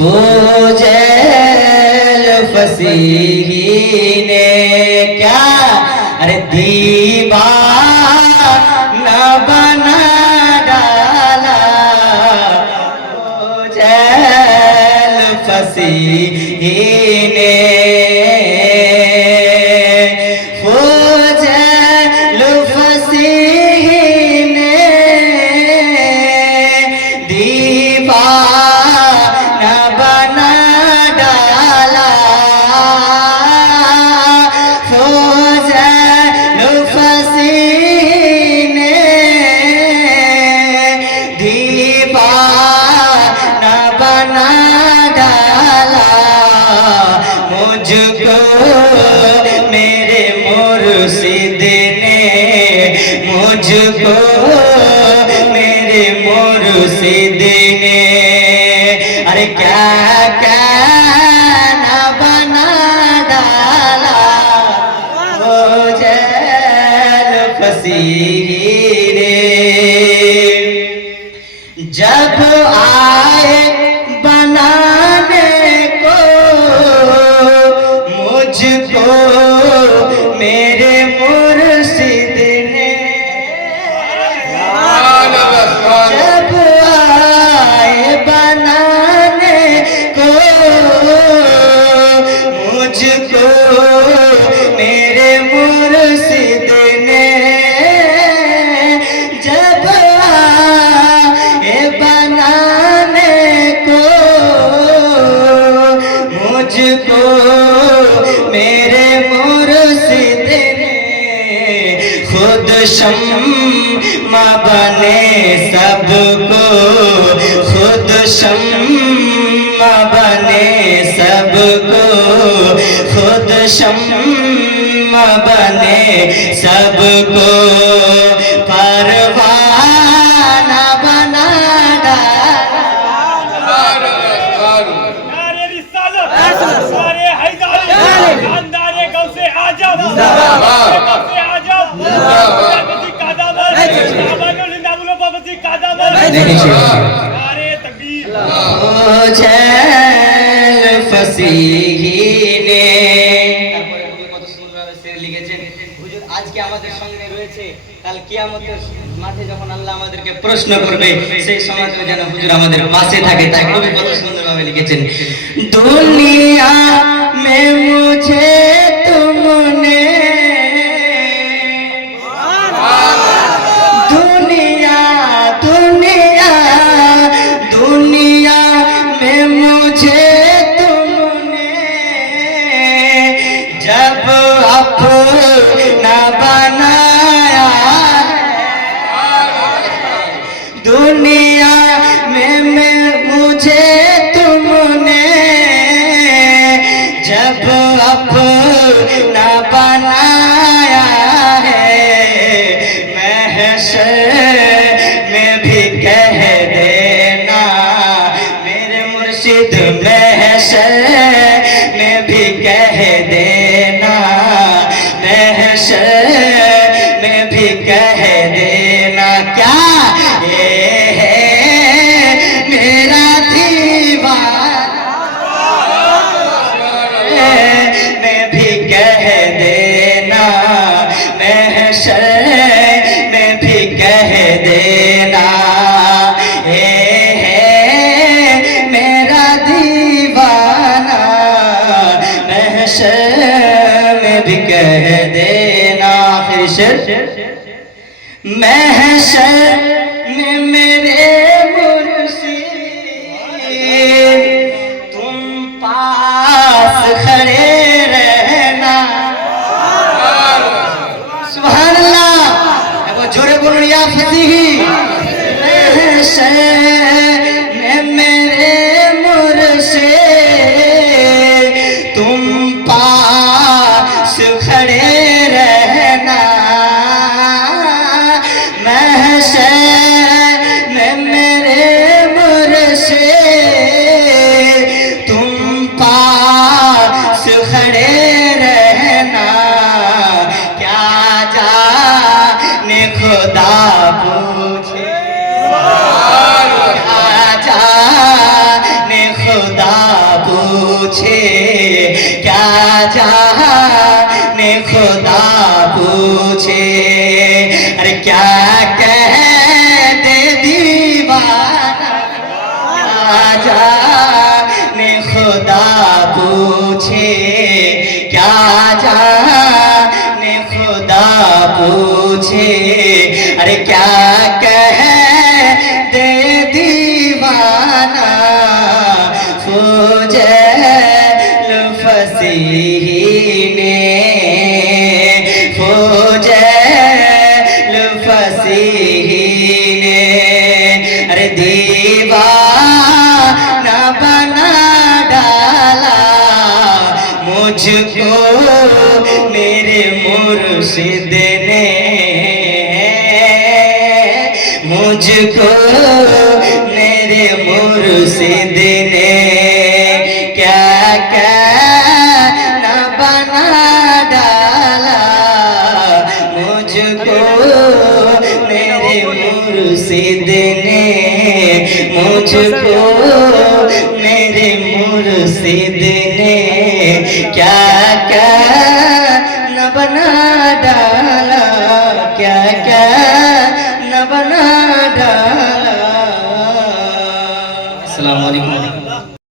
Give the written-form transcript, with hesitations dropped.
फूजल फसीही ने क्या अरे दीवाना बना डाला, फूजल फसीही ने, फूजल फसीही ने दीवाना बना डाला, फूजल फसीही ने दीवाना बना डाला, मुझको मेरे मुर्शिद ने, मुझको मेरे मुर्शिद ने अरे क्या क्या ना बना डाला, फूजल फसीही रे। जब आए बनाने को मुझको मेरे मुर्शिद ने, जब आए बनाने को मुझको मेरे मुर्शिद ने, जब आए बनाने को मुझको मेरे मुर्शिद ने, खुद शम्मा बने सबको, खुद शम्मा बने सबको, खुद शम्मा बने सबको, परवाना बना डाला, नारे रिसालत, नारे हैदरी, खानदाने गौसे आजम, गौसे आजम, बाबाजी कादामत, बाबाजी नामुलो बाबाजी कादामत, नारे तकबीर। फूजल फसीही ने কত সুন্দরভাবে শের লিখেছেন হুজুর। আজকে আমাদের সঙ্গে রয়েছে, কাল কিয়ামতের মাঠে যখন আল্লাহ আমাদেরকে প্রশ্ন করবে সেই সময়তেও যেন হুজুর আমাদের পাশে থাকে, তাই কবি কত সুন্দরভাবে লিখেছেন। দুনিয়া মে মুঝে তুমনে, दुनिया दुनिया दुनिया में मुझे तुमने जब अपना बनाया, दुनिया में मुझे तुमने जब अपना बनाया है, महशर में भी कह देना मेरे मुर्शिद, महशर में भी कह देना, महशर में भी कह देना, क्या ये है मेरा दीवाना, में भी कह देना, महशर में भी कह देना, ये है मेरा दीवाना, महशर में भी कह देना। आखिरी शेर, महशर में मेरे मुर्शिद तुम पास खड़े रहना, सुभान अल्लाह, वो जोरे बोलो या फसीही। महशर में मेरे मुर्शिद तुम पास खड़े रहना, जाने खुदा पूछे, क्या जाने खुदा पूछे, अरे क्या कह दे दीवाना फुजैल फसीही ने, फुजैल फसीही ने, अरे दीवाना बना डाला मुझको मेरे मुर्शिद ने, मुझको मेरे मुर्शिद ने, क्या क्या न बना डाला मुझको मेरे मुर्शिद ने, मुझको मेरे मुर्शिद ने, क्या